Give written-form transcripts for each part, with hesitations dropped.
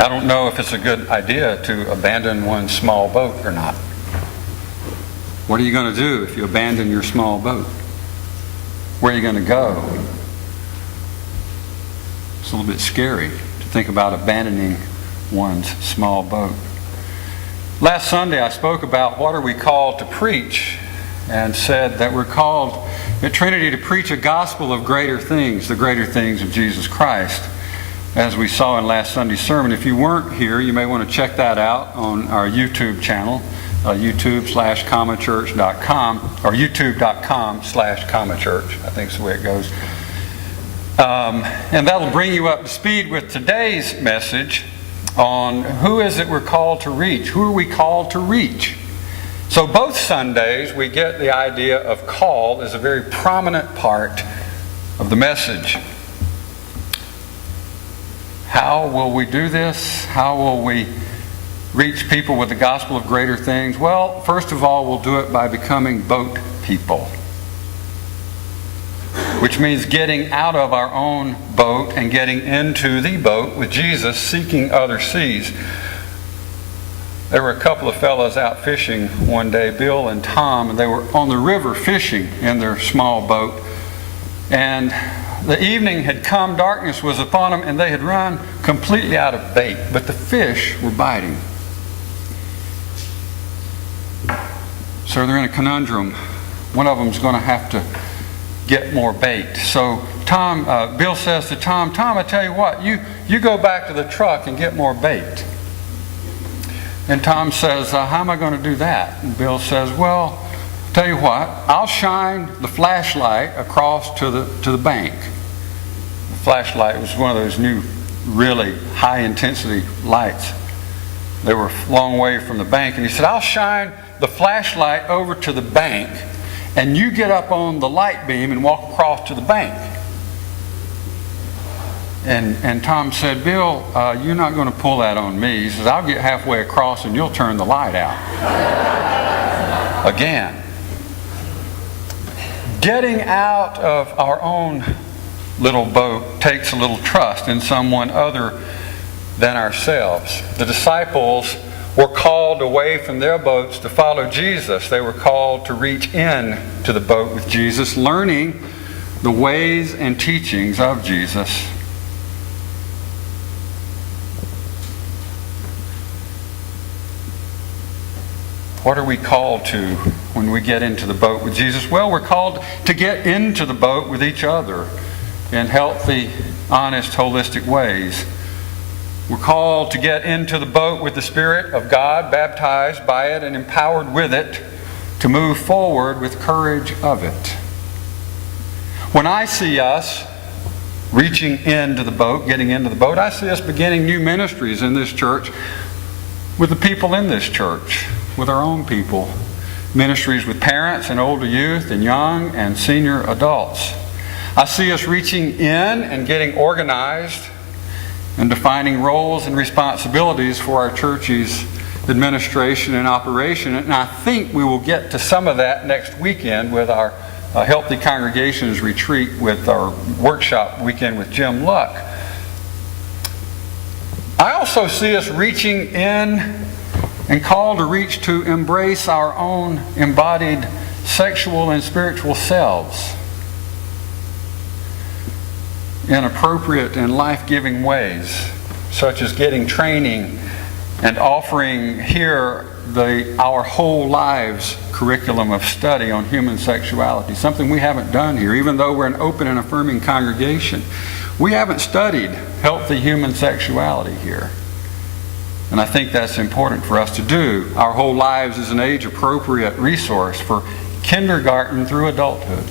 I don't know if it's a good idea to abandon one's small boat or not. What are you going to do if you abandon your small boat? Where are you going to go? It's a little bit scary to think about abandoning one's small boat. Last Sunday I spoke about what are we called to preach, and said that we're called at Trinity to preach a gospel of greater things, the greater things of Jesus Christ, as we saw in last Sunday's sermon. If you weren't here, you may want to check that out on our YouTube channel, youtube.com/commachurch.com, or youtube.com/commachurch, I think is the way it goes. And that'll bring you up to speed with today's message on who is it we're called to reach. Who are we called to reach? So both Sundays we get the idea of call as a very prominent part of the message. How will we do this? How will we reach people with the gospel of greater things? Well, first of all, we'll do it by becoming boat people, which means getting out of our own boat and getting into the boat with Jesus, seeking other seas. There were a couple of fellows out fishing one day, Bill and Tom, and they were on the river fishing in their small boat. And the evening had come, darkness was upon them, and they had run completely out of bait. But the fish were biting. So they're in a conundrum. One of them's going to have to get more bait. So Bill says to Tom, I tell you what, you go back to the truck and get more bait. And Tom says, how am I going to do that? And Bill says, well, tell you what, I'll shine the flashlight across to the bank. The flashlight was one of those new, really high-intensity lights. They were a long way from the bank. And he said, I'll shine the flashlight over to the bank, and you get up on the light beam and walk across to the bank. And Tom said, Bill, you're not going to pull that on me. He says, I'll get halfway across and you'll turn the light out. Again. Getting out of our own little boat takes a little trust in someone other than ourselves. The disciples were called away from their boats to follow Jesus. They were called to reach in to the boat with Jesus, learning the ways and teachings of Jesus. What are we called to when we get into the boat with Jesus? Well, we're called to get into the boat with each other in healthy, honest, holistic ways. We're called to get into the boat with the Spirit of God, baptized by it and empowered with it to move forward with courage of it. When I see us reaching into the boat, getting into the boat, I see us beginning new ministries in this church with the people in this church, with our own people. Ministries with parents and older youth and young and senior adults. I see us reaching in and getting organized and defining roles and responsibilities for our church's administration and operation. And I think we will get to some of that next weekend with our Healthy Congregations retreat, with our workshop weekend with Jim Luck. I also see us reaching in and called to reach to embrace our own embodied sexual and spiritual selves in appropriate and life-giving ways, such as getting training and offering here our whole lives curriculum of study on human sexuality, something we haven't done here. Even though we're an open and affirming congregation, we haven't studied healthy human sexuality here. And I think that's important for us to do. Our Whole Lives is an age-appropriate resource for kindergarten through adulthood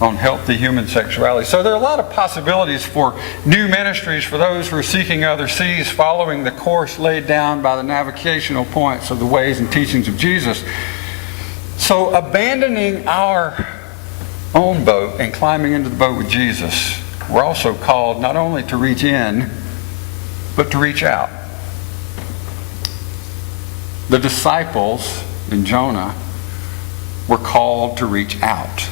on healthy human sexuality. So there are a lot of possibilities for new ministries for those who are seeking other seas, following the course laid down by the navigational points of the ways and teachings of Jesus. So abandoning our own boat and climbing into the boat with Jesus, we're also called not only to reach in, but to reach out. The disciples in Jonah were called to reach out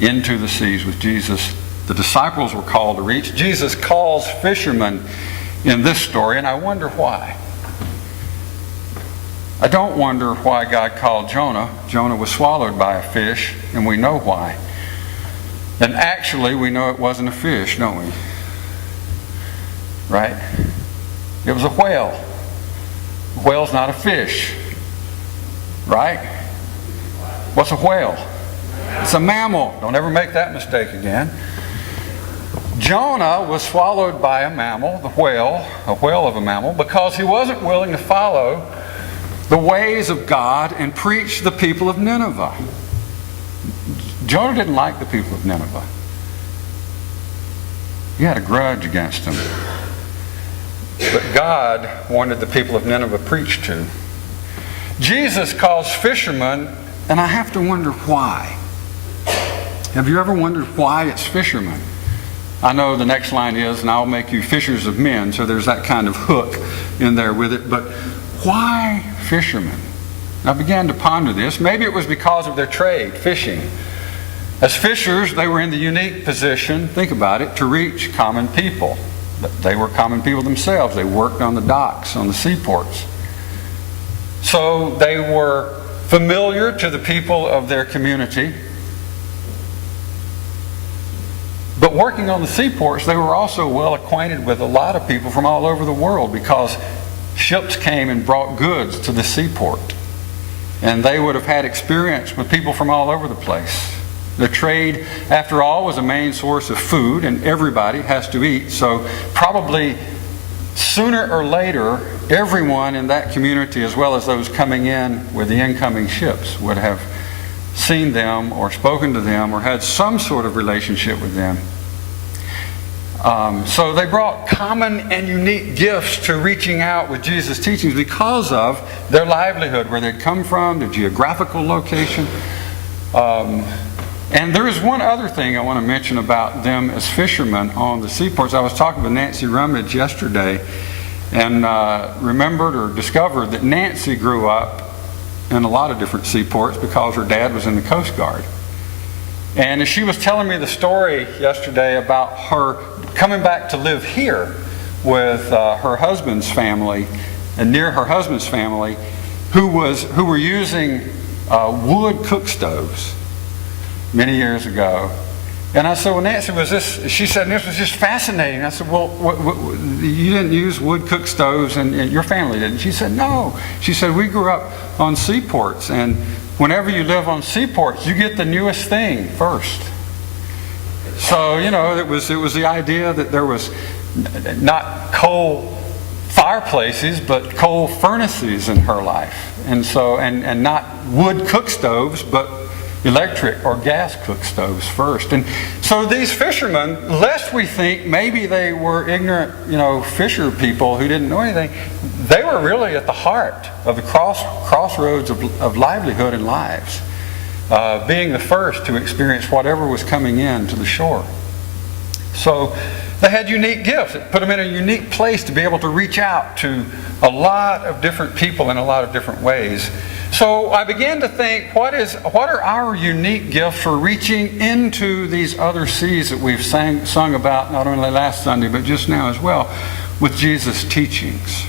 into the seas with Jesus. The disciples were called to reach. Jesus calls fishermen in this story, and I wonder why. I don't wonder why God called Jonah. Jonah was swallowed by a fish, and we know why. And actually, we know it wasn't a fish, don't we? Right? It was a whale. A whale's not a fish. Right? What's a whale? It's a mammal. Don't ever make that mistake again. Jonah was swallowed by a mammal, a whale of a mammal, because he wasn't willing to follow the ways of God and preach to the people of Nineveh. Jonah didn't like the people of Nineveh. He had a grudge against them. But God wanted the people of Nineveh preached to. Jesus calls fishermen, and I have to wonder why. Have you ever wondered why it's fishermen? I know the next line is, and I'll make you fishers of men, so there's that kind of hook in there with it. But why fishermen? I began to ponder this. Maybe it was because of their trade, fishing. As fishers, they were in the unique position, think about it, to reach common people. They were common people themselves. They worked on the docks, on the seaports. So they were familiar to the people of their community. But working on the seaports, they were also well acquainted with a lot of people from all over the world, because ships came and brought goods to the seaport. And they would have had experience with people from all over the place. The trade, after all, was a main source of food, and everybody has to eat. So probably sooner or later, everyone in that community, as well as those coming in with the incoming ships, would have seen them or spoken to them or had some sort of relationship with them. So they brought common and unique gifts to reaching out with Jesus' teachings because of their livelihood, where they'd come from, their geographical location. And there is one other thing I want to mention about them as fishermen on the seaports. I was talking with Nancy Rummage yesterday and remembered or discovered that Nancy grew up in a lot of different seaports because her dad was in the Coast Guard. And as she was telling me the story yesterday about her coming back to live here with her husband's family, and near her husband's family, who were using wood cook stoves many years ago. And I said, well, Nancy, was this? She said, this was just fascinating. I said, well, you didn't use wood cook stoves, and your family didn't. She said, no. She said, we grew up on seaports, and whenever you live on seaports, you get the newest thing first. So, you know, it was the idea that there was not coal fireplaces, but coal furnaces in her life. And so, and not wood cook stoves, but electric or gas cook stoves first. And so these fishermen, lest we think maybe they were ignorant, fisher people who didn't know anything, they were really at the heart of the crossroads of livelihood and lives, being the first to experience whatever was coming in to the shore. So they had unique gifts. It put them in a unique place to be able to reach out to a lot of different people in a lot of different ways. So I began to think, what are our unique gifts for reaching into these other seas that we've sung about not only last Sunday, but just now as well, with Jesus' teachings?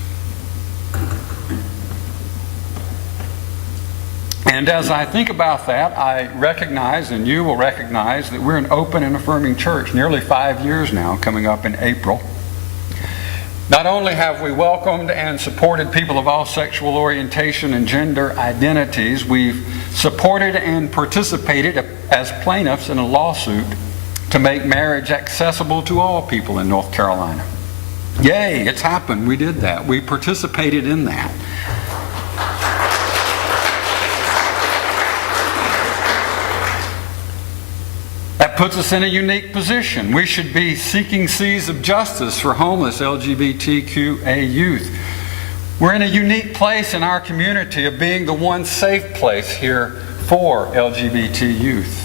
And as I think about that, I recognize, and you will recognize, that we're an open and affirming church, nearly 5 years now, coming up in April. Not only have we welcomed and supported people of all sexual orientation and gender identities, we've supported and participated as plaintiffs in a lawsuit to make marriage accessible to all people in North Carolina. Yay, it's happened. We did that. We participated in that. That puts us in a unique position. We should be seeking seas of justice for homeless LGBTQA youth. We're in a unique place in our community of being the one safe place here for LGBT youth.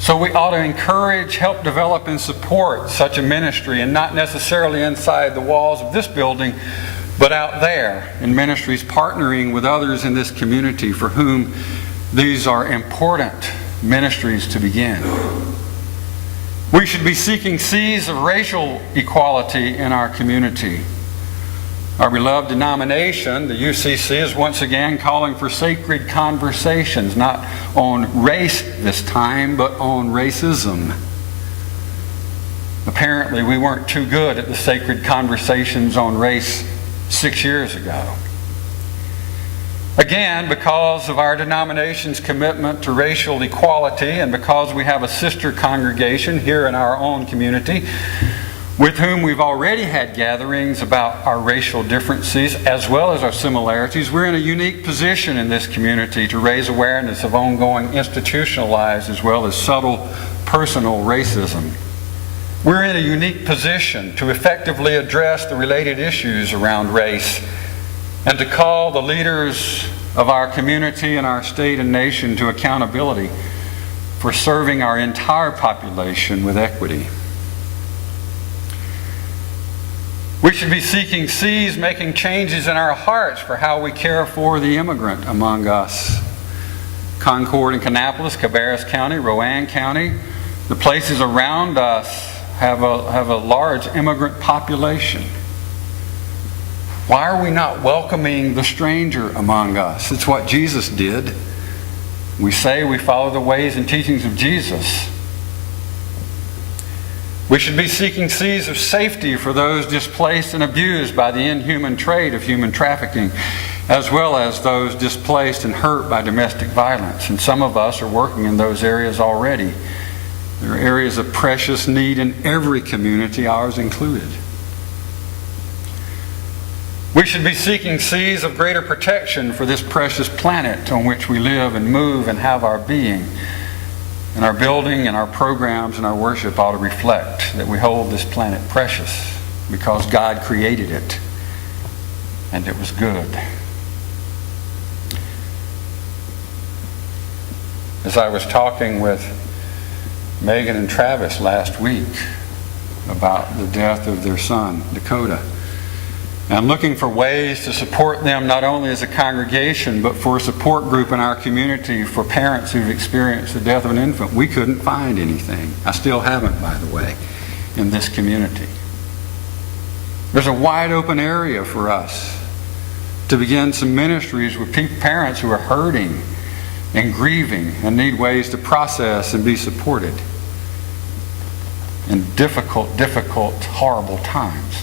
So we ought to encourage, help develop, and support such a ministry, and not necessarily inside the walls of this building, but out there in ministries partnering with others in this community for whom these are important ministries to begin. We should be seeking seas of racial equality in our community. Our beloved denomination, the UCC, is once again calling for sacred conversations, not on race this time, but on racism. Apparently, we weren't too good at the sacred conversations on race 6 years ago. Again, because of our denomination's commitment to racial equality and because we have a sister congregation here in our own community with whom we've already had gatherings about our racial differences as well as our similarities, we're in a unique position in this community to raise awareness of ongoing institutionalized as well as subtle personal racism. We're in a unique position to effectively address the related issues around race and to call the leaders of our community and our state and nation to accountability for serving our entire population with equity. We should be seeking seas, making changes in our hearts for how we care for the immigrant among us. Concord and Kannapolis, Cabarrus County, Rowan County, the places around us have a large immigrant population. Why are we not welcoming the stranger among us? It's what Jesus did. We say we follow the ways and teachings of Jesus. We should be seeking seas of safety for those displaced and abused by the inhuman trade of human trafficking, as well as those displaced and hurt by domestic violence. And some of us are working in those areas already. There are areas of precious need in every community, ours included. We should be seeking seas of greater protection for this precious planet on which we live and move and have our being. And our building and our programs and our worship ought to reflect that we hold this planet precious because God created it and it was good. As I was talking with Megan and Travis last week about the death of their son, Dakota, and I'm looking for ways to support them not only as a congregation but for a support group in our community for parents who've experienced the death of an infant. We couldn't find anything. I still haven't, by the way, in this community. There's a wide open area for us to begin some ministries with parents who are hurting and grieving and need ways to process and be supported in difficult, horrible times.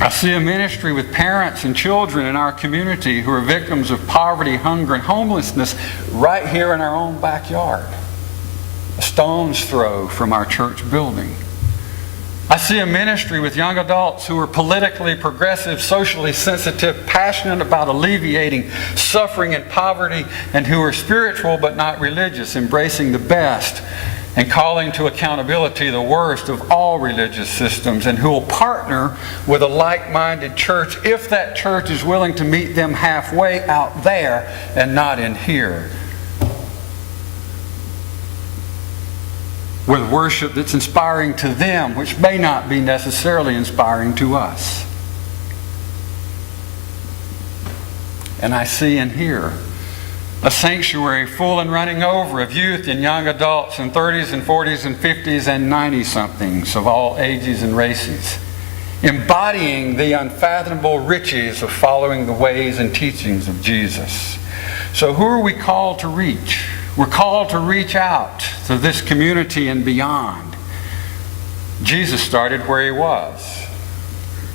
I see a ministry with parents and children in our community who are victims of poverty, hunger, and homelessness right here in our own backyard, a stone's throw from our church building. I see a ministry with young adults who are politically progressive, socially sensitive, passionate about alleviating suffering and poverty, and who are spiritual but not religious, embracing the best and calling to accountability the worst of all religious systems, and who will partner with a like-minded church if that church is willing to meet them halfway out there and not in here, with worship that's inspiring to them, which may not be necessarily inspiring to us. And I see and hear a sanctuary full and running over of youth and young adults in 30s and 40s and 50s and 90-somethings of all ages and races, embodying the unfathomable riches of following the ways and teachings of Jesus. So who are we called to reach? We're called to reach out to this community and beyond. Jesus started where he was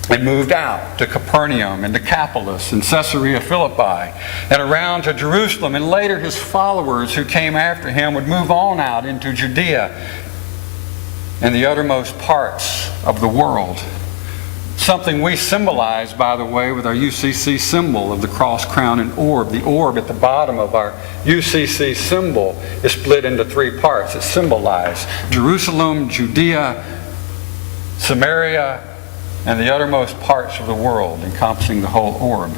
and moved out to Capernaum and Decapolis and Caesarea Philippi and around to Jerusalem, and later his followers who came after him would move on out into Judea and the uttermost parts of the world. Something we symbolize, by the way, with our UCC symbol of the cross, crown, and orb. The orb at the bottom of our UCC symbol is split into three parts. It symbolizes Jerusalem, Judea, Samaria, and the uttermost parts of the world, encompassing the whole orb.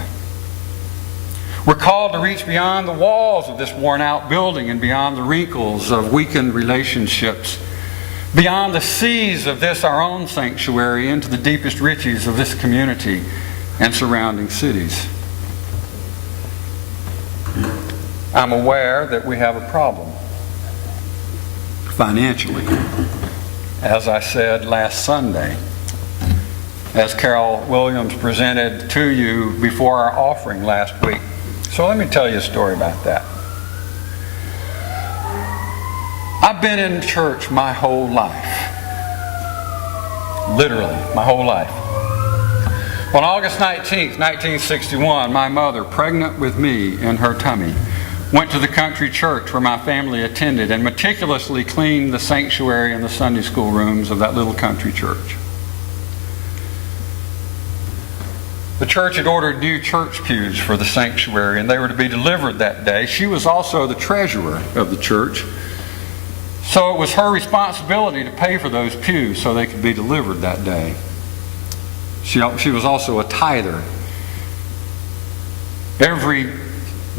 We're called to reach beyond the walls of this worn-out building and beyond the wrinkles of weakened relationships, beyond the seas of this, our own sanctuary, into the deepest riches of this community and surrounding cities. I'm aware that we have a problem. financially. As I said last Sunday, as Carol Williams presented to you before our offering last week. So let me tell you a story about that. I've been in church my whole life. Literally, my whole life. On August 19th, 1961, my mother, pregnant with me in her tummy, went to the country church where my family attended and meticulously cleaned the sanctuary and the Sunday school rooms of that little country church. The church had ordered new church pews for the sanctuary, and they were to be delivered that day. She was also the treasurer of the church, so it was her responsibility to pay for those pews so they could be delivered that day. She was also a tither. Every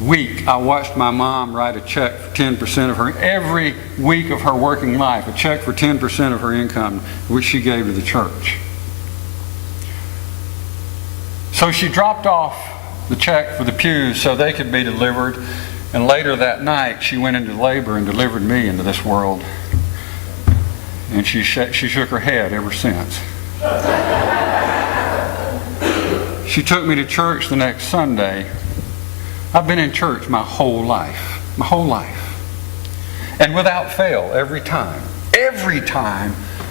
week I watched my mom write a check for 10% of her, every week of her working life, a check for 10% of her income, which she gave to the church. So she dropped off the check for the pews so they could be delivered, and later that night she went into labor and delivered me into this world. And she shook her head ever since. She took me to church the next Sunday. I've been in church my whole life. And without fail, every time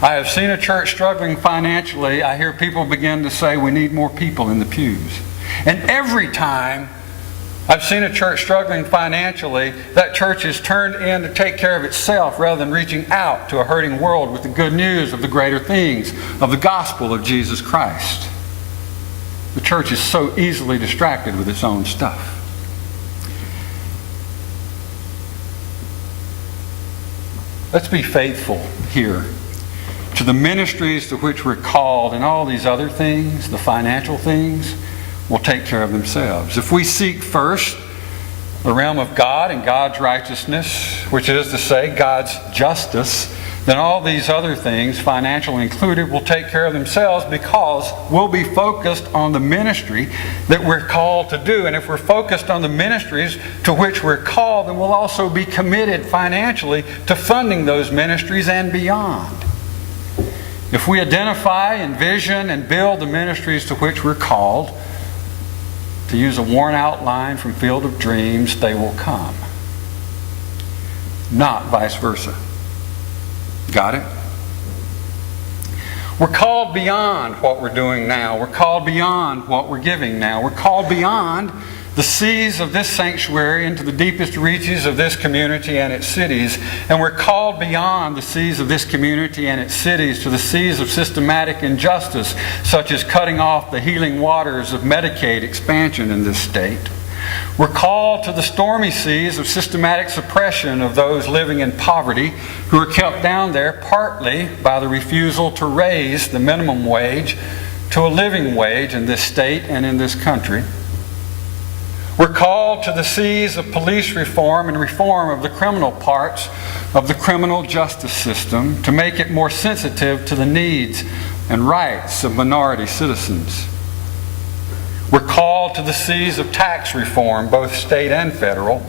I have seen a church struggling financially, I hear people begin to say, we need more people in the pews. And every time I've seen a church struggling financially, that church is turned in to take care of itself rather than reaching out to a hurting world with the good news of the greater things of the gospel of Jesus Christ. The church is so easily distracted with its own stuff. Let's be faithful here to the ministries to which we're called, and all these other things, the financial things, will take care of themselves. If we seek first the realm of God and God's righteousness, which is to say God's justice, then all these other things, financial included, will take care of themselves, because we'll be focused on the ministry that we're called to do. And if we're focused on the ministries to which we're called, then we'll also be committed financially to funding those ministries and beyond. If we identify, envision, and build the ministries to which we're called, to use a worn-out line from Field of Dreams, they will come. Not vice versa. Got it? We're called beyond what we're doing now. We're called beyond what we're giving now. We're called beyond the seas of this sanctuary into the deepest reaches of this community and its cities. And we're called beyond the seas of this community and its cities to the seas of systematic injustice, such as cutting off the healing waters of Medicaid expansion in this state. We're called to the stormy seas of systematic suppression of those living in poverty, who are kept down there partly by the refusal to raise the minimum wage to a living wage in this state and in this country. We're called to the seas of police reform and reform of the criminal parts of the criminal justice system to make it more sensitive to the needs and rights of minority citizens. We're called to the seas of tax reform, both state and federal,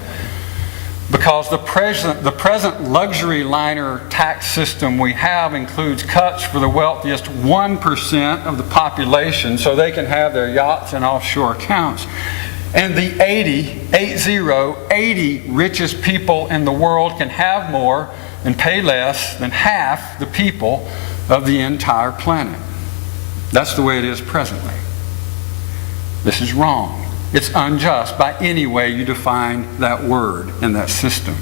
because the present luxury liner tax system we have includes cuts for the wealthiest 1% of the population so they can have their yachts and offshore accounts. And the 80 richest people in the world can have more and pay less than half the people of the entire planet. That's the way it is presently. This is wrong. It's unjust by any way you define that word and that system.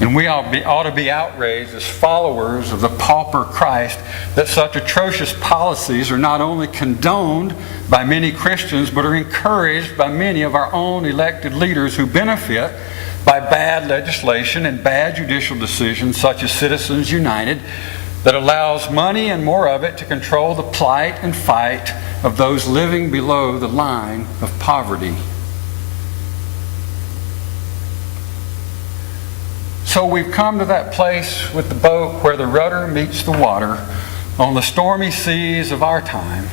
And we ought to be outraged as followers of the pauper Christ that such atrocious policies are not only condoned by many Christians, but are encouraged by many of our own elected leaders who benefit by bad legislation and bad judicial decisions, such as Citizens United, that allows money and more of it to control the plight and fight of those living below the line of poverty. So we've come to that place with the boat where the rudder meets the water on the stormy seas of our time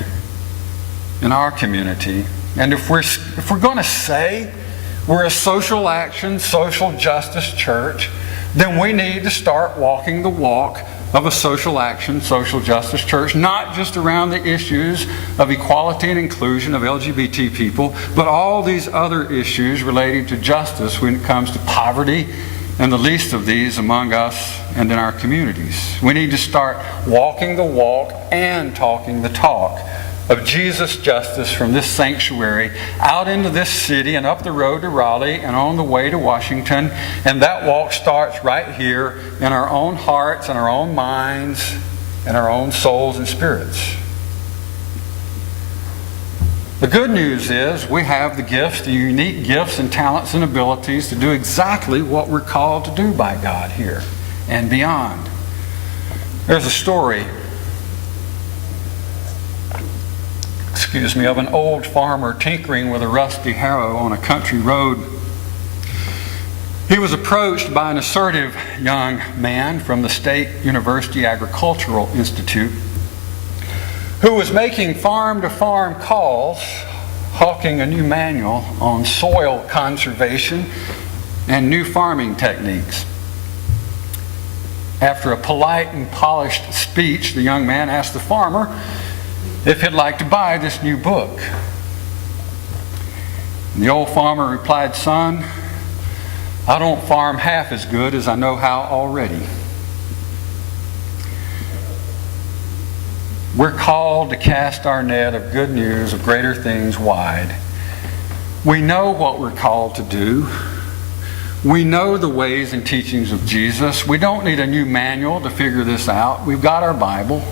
in our community. And if we're going to say we're a social action, social justice church, then we need to start walking the walk of a social action, social justice church, not just around the issues of equality and inclusion of LGBT people, but all these other issues relating to justice when it comes to poverty and the least of these among us and in our communities. We need to start walking the walk and talking the talk of Jesus' justice from this sanctuary out into this city and up the road to Raleigh and on the way to Washington. And that walk starts right here in our own hearts and our own minds and our own souls and spirits. The good news is we have the gifts, the unique gifts and talents and abilities to do exactly what we're called to do by God here and beyond. There's a story of an old farmer tinkering with a rusty harrow on a country road. He was approached by an assertive young man from the State University Agricultural Institute who was making farm-to-farm calls, hawking a new manual on soil conservation and new farming techniques. After a polite and polished speech, the young man asked the farmer if he'd like to buy this new book. And the old farmer replied, "Son, I don't farm half as good as I know how already." We're called to cast our net of good news of greater things wide. We know what we're called to do. We know the ways and teachings of Jesus. We don't need a new manual to figure this out. We've got our Bible.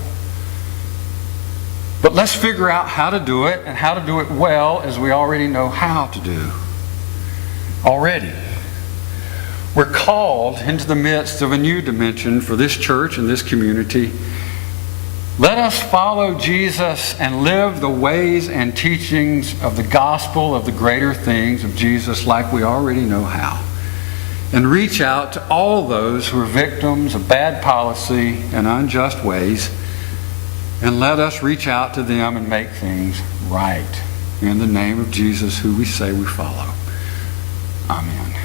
But let's figure out how to do it and how to do it well as we already know how to do. Already. We're called into the midst of a new dimension for this church and this community. Let us follow Jesus and live the ways and teachings of the gospel of the greater things of Jesus like we already know how. And reach out to all those who are victims of bad policy and unjust ways. And let us reach out to them and make things right. In the name of Jesus, who we say we follow. Amen.